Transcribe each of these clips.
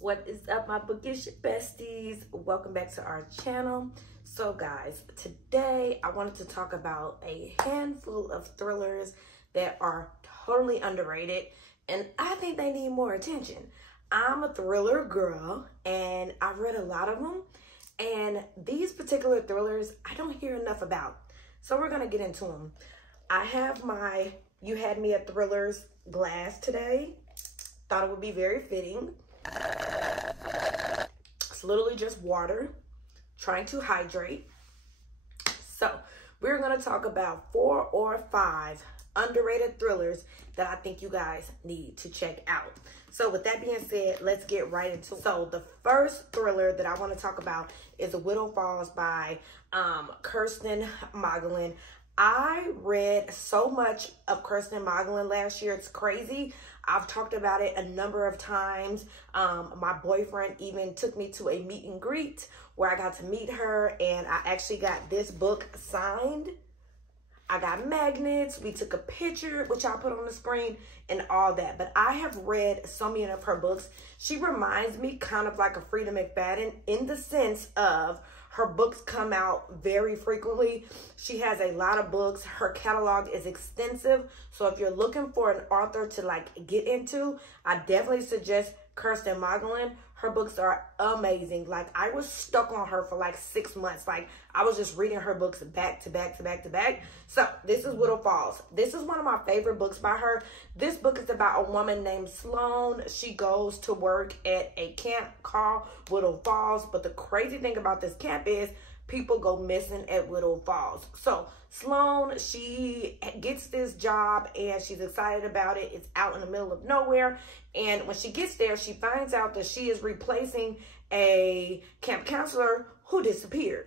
What is up, my bookish besties? Welcome back to our channel. So guys, today I wanted to talk about a handful of thrillers that are totally underrated and I think they need more attention. I'm a thriller girl and I've read a lot of them, and these particular thrillers I don't hear enough about. So we're gonna get into them. I have my You Had Me at Thrillers glass today. Thought it would be very fitting. It's literally just water trying to hydrate. So we're going to talk about 4 or 5 underrated thrillers that I think you guys need to check out. So with that being said, let's get right into it. So the first thriller that I want to talk about is Widow Falls by Kirsten Moglen. I read so much of Kirsten Moglen last year. It's crazy. I've talked about it a number of times. My boyfriend even took me to a meet and greet where I got to meet her, and I actually got this book signed. I got magnets. We took a picture, which I'll put on the screen, and all that. But I have read so many of her books. She reminds me kind of like a Frida McFadden in the sense of her books come out very frequently. She has a lot of books. Her catalog is extensive. So if you're looking for an author to like get into, I definitely suggest Kirsten Moglen. Her books are amazing. Like, I was stuck on her for like 6 months. Like, I was just reading her books back to back to back to back. So this is Widow Falls. This is one of my favorite books by her. This book is about a woman named Sloan. She goes to work at a camp called Widow Falls. But the crazy thing about this camp is people go missing at Widow Falls. So Sloan, she gets this job and she's excited about it. It's out in the middle of nowhere. And when she gets there, she finds out that she is replacing a camp counselor who disappeared.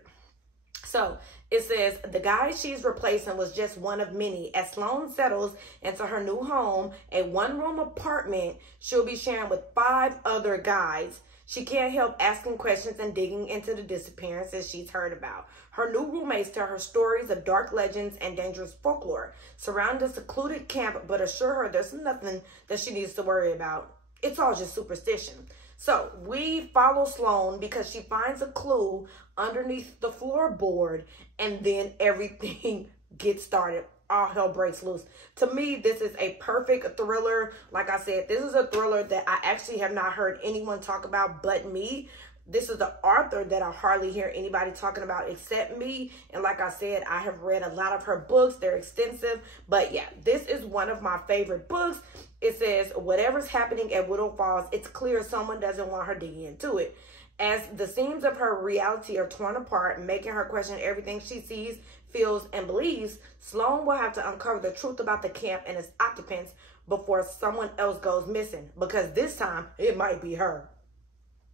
So it says the guy she's replacing was just one of many. As Sloan settles into her new home, a one-room apartment she'll be sharing with 5 other guys. She can't help asking questions and digging into the disappearances she's heard about. Her new roommates tell her stories of dark legends and dangerous folklore surround a secluded camp, but assure her there's nothing that she needs to worry about. It's all just superstition. So we follow Sloan because she finds a clue underneath the floorboard, and then everything gets started. All hell breaks loose. To me, this is a perfect thriller. Like I said, this is a thriller that I actually have not heard anyone talk about but me. This is the author that I hardly hear anybody talking about except me. And like I said, I have read a lot of her books. They're extensive. But yeah, this is one of my favorite books. It says, whatever's happening at Widow Falls, it's clear someone doesn't want her digging into it. As the seams of her reality are torn apart, making her question everything she sees, feels, and believes, Sloan will have to uncover the truth about the camp and its occupants before someone else goes missing. Because this time, it might be her.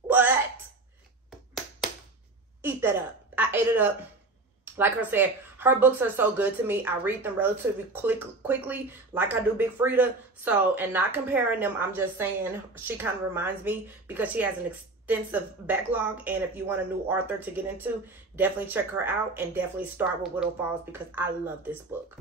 What? Eat that up. I ate it up. Like I said, her books are so good to me. I read them relatively quickly, like I do Big Frida. So, and not comparing them, I'm just saying she kind of reminds me because she has an extensive backlog. And if you want a new author to get into, definitely check her out and definitely start with Widow Falls because I love this book.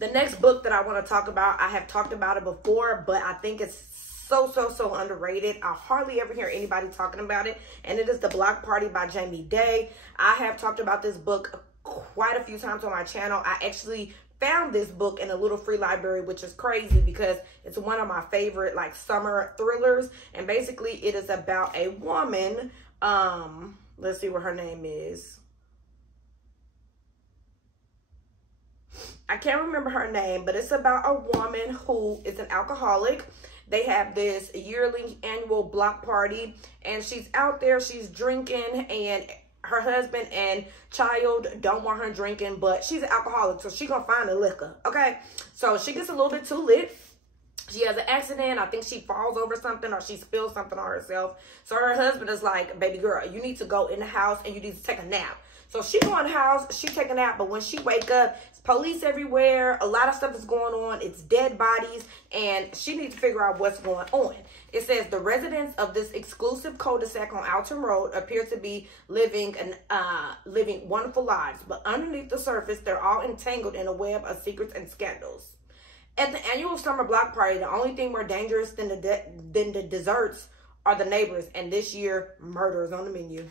The next book that I want to talk about, I have talked about it before, but I think it's so underrated. I hardly ever hear anybody talking about it, and it is The Block Party by Jamie Day. I have talked about this book quite a few times on my channel. I actually found this book in a little free library, which is crazy because it's one of my favorite like summer thrillers. And basically it is about a woman, let's see what her name is. I can't remember her name, but it's about a woman who is an alcoholic. They have this yearly annual block party, and she's out there, she's drinking, and her husband and child don't want her drinking, but she's an alcoholic, so she's gonna find the liquor, okay? So she gets a little bit too lit. She has an accident. I think she falls over something or she spills something on herself. So her husband is like, baby girl, you need to go in the house and you need to take a nap. So she go in the house, she take a nap, but when she wake up, it's police everywhere. A lot of stuff is going on. It's dead bodies, and she needs to figure out what's going on. It says the residents of this exclusive cul-de-sac on Alton Road appear to be living wonderful lives, but underneath the surface, they're all entangled in a web of secrets and scandals. At the annual summer block party, the only thing more dangerous than the desserts are the neighbors. And this year, murder is on the menu.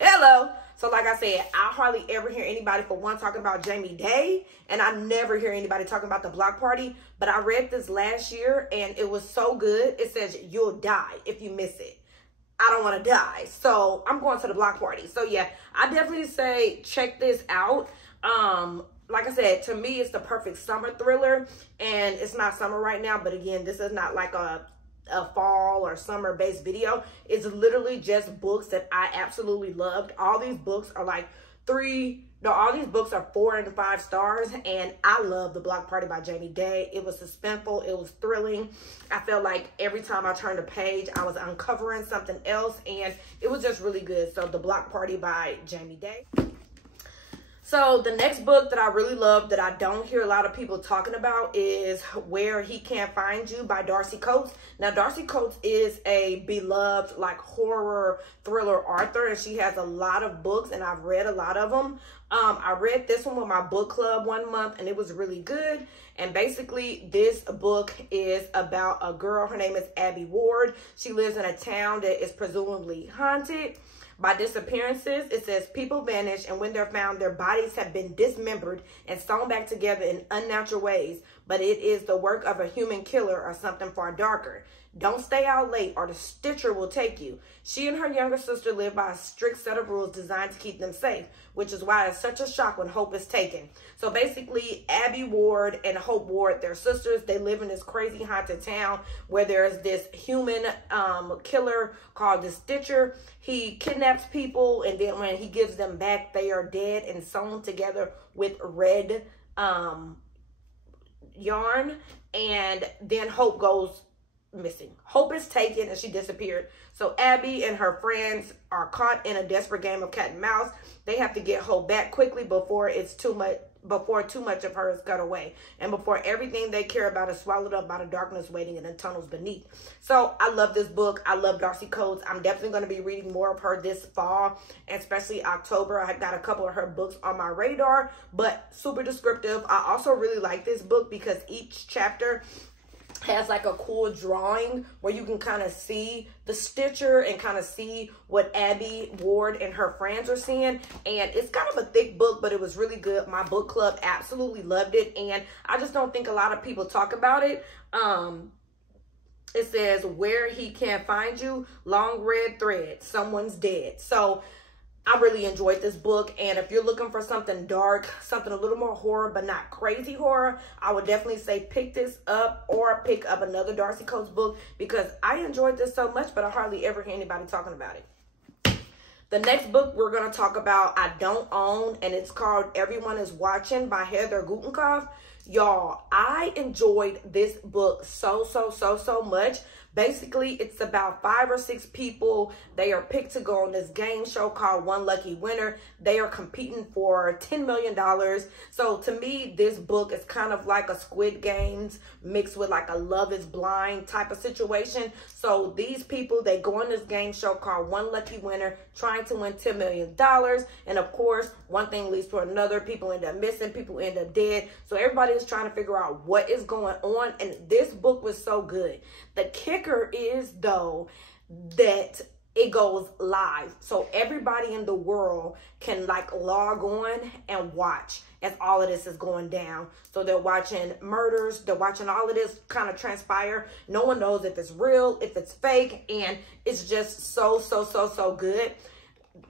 Hello. So like I said, I hardly ever hear anybody, for one, talking about Jamie Day, and I never hear anybody talking about the block party. But I read this last year, and it was so good. It says you'll die if you miss it. I don't want to die, so I'm going to the block party. So yeah, I definitely say check this out. Like I said, to me, it's the perfect summer thriller, and it's not summer right now, but again, this is not like a fall or summer based video. It's literally just books that I absolutely loved. All these books are like all these books are 4 and 5 stars, and I love The Block Party by Jamie Day. It was suspenseful, it was thrilling. I felt like every time I turned a page, I was uncovering something else, and it was just really good. So The Block Party by Jamie Day. So the next book that I really love that I don't hear a lot of people talking about is Where He Can't Find You by Darcy Coates. Now, Darcy Coates is a beloved like horror thriller author, and she has a lot of books, and I've read a lot of them. I read this one with my book club one month, and it was really good. And basically, this book is about a girl. Her name is Abby Ward. She lives in a town that is presumably haunted by disappearances. It says people vanish, and when they're found, their bodies have been dismembered and sewn back together in unnatural ways. But it is the work of a human killer or something far darker. Don't stay out late or the Stitcher will take you. She and her younger sister live by a strict set of rules designed to keep them safe, which is why it's such a shock when Hope is taken. So basically, Abby Ward and Hope Ward, they're sisters. They live in this crazy haunted town where there's this human killer called the Stitcher. He kidnaps people, and then when he gives them back, they are dead and sewn together with red yarn. And then Hope goes missing. Hope is taken and she disappeared. So Abby and her friends are caught in a desperate game of cat and mouse. They have to get Hope back quickly before too much of her is cut away, and before everything they care about is swallowed up by the darkness waiting in the tunnels beneath. So I love this book. I love Darcy Coates. I'm definitely going to be reading more of her this fall, and especially October. I got a couple of her books on my radar, but super descriptive. I also really like this book because each chapter has like a cool drawing where you can kind of see the Stitcher and kind of see what Abby Ward and her friends are seeing. And it's kind of a thick book, but it was really good. My book club absolutely loved it, and I just don't think a lot of people talk about it. It says Where He Can't Find You, long red thread, someone's dead. So I really enjoyed this book, and if you're looking for something dark, something a little more horror but not crazy horror, I would definitely say pick this up or pick up another Darcy Coates book, because I enjoyed this so much, but I hardly ever hear anybody talking about it. The next book we're going to talk about I don't own, and it's called Everyone is Watching by Heather Gutenkopf. Y'all, I enjoyed this book so much. Basically, it's about 5 or 6 people. They are picked to go on this game show called One Lucky Winner. They are competing for $10 million. So to me, this book is kind of like a Squid Games mixed with like a Love is Blind type of situation. So these people, they go on this game show called One Lucky Winner, trying to win $10 million. And of course, one thing leads to another. People end up missing, people end up dead. So everybody is trying to figure out what is going on. And this book was so good. The kicker is, though, that it goes live. So everybody in the world can like log on and watch as all of this is going down. So they're watching murders. They're watching all of this kind of transpire. No one knows if it's real, if it's fake. And it's just so good.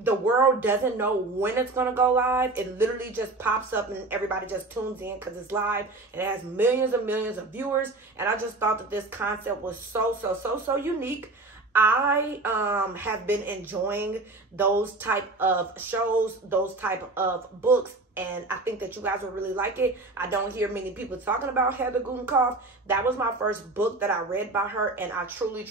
The world doesn't know when it's going to go live. It literally just pops up and everybody just tunes in because it's live, and it has millions and millions of viewers. And I just thought that this concept was so unique. I have been enjoying those type of shows, those type of books, and I think that you guys will really like it. I don't hear many people talking about Heather Gutenkopf. That was my first book that I read by her, and I truly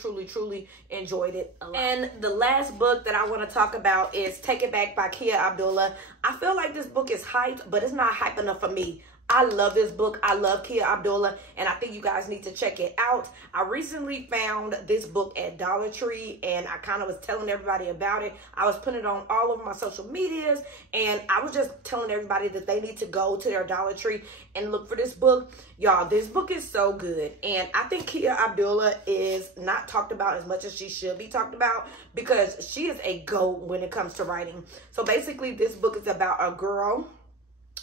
enjoyed it a lot. And the last book that I want to talk about is Take It Back by Kia Abdullah. I feel like this book is hyped, but it's not hype enough for me. I love this book. I love Kia Abdullah, and I think you guys need to check it out. I recently found this book at Dollar Tree, and I kind of was telling everybody about it. I was putting it on all over my social medias, and I was just telling everybody that they need to go to their Dollar Tree and look for this book. Y'all, this book is so good, and I think Kia Abdullah is not talked about as much as she should be talked about because she is a GOAT when it comes to writing. So basically, this book is about a girl.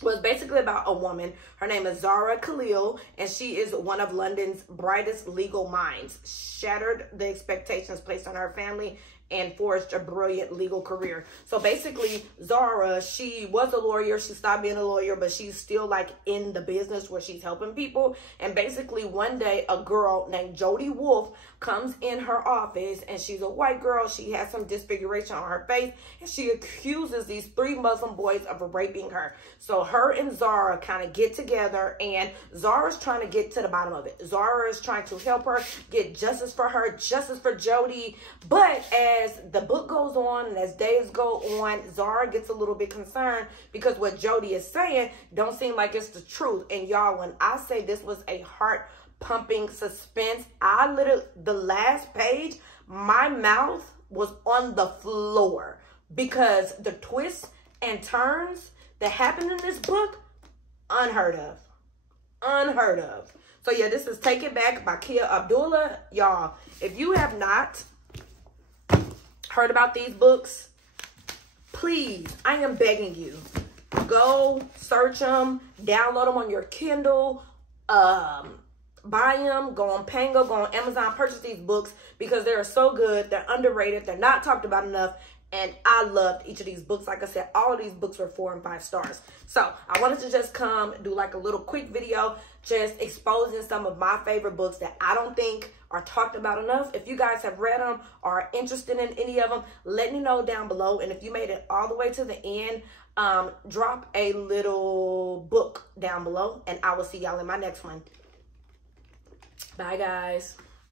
Well, it's basically about a woman. Her name is Zara Khalil, and she is one of London's brightest legal minds. Shattered the expectations placed on her family and forged a brilliant legal career. So basically, Zara, she was a lawyer. She stopped being a lawyer, but she's still like in the business where she's helping people. And basically, one day, a girl named Jody Wolf comes in her office, and she's a white girl. She has some disfiguration on her face, and she accuses these 3 Muslim boys of raping her. So her and Zara kind of get together, and Zara's trying to get to the bottom of it. Zara is trying to help her get justice for her, justice for Jody. But as the book goes on and as days go on, Zara gets a little bit concerned because what Jody is saying don't seem like it's the truth. And y'all, when I say this was a heart-pumping suspense, I literally, the last page, my mouth was on the floor because the twists and turns that happen in this book, unheard of. Unheard of. So yeah, this is Take It Back by Kia Abdullah. Y'all, if you have not heard about these books, please, I am begging you, go search them, download them on your Kindle, buy them, go on Pango, go on Amazon, purchase these books because they're so good. They're underrated. They're not talked about enough. And I loved each of these books. Like I said, all of these books were 4 and 5 stars. So I wanted to just come do like a little quick video, just exposing some of my favorite books that I don't think are talked about enough. If you guys have read them or are interested in any of them, let me know down below. And if you made it all the way to the end, drop a little book down below. And I will see y'all in my next one. Bye, guys.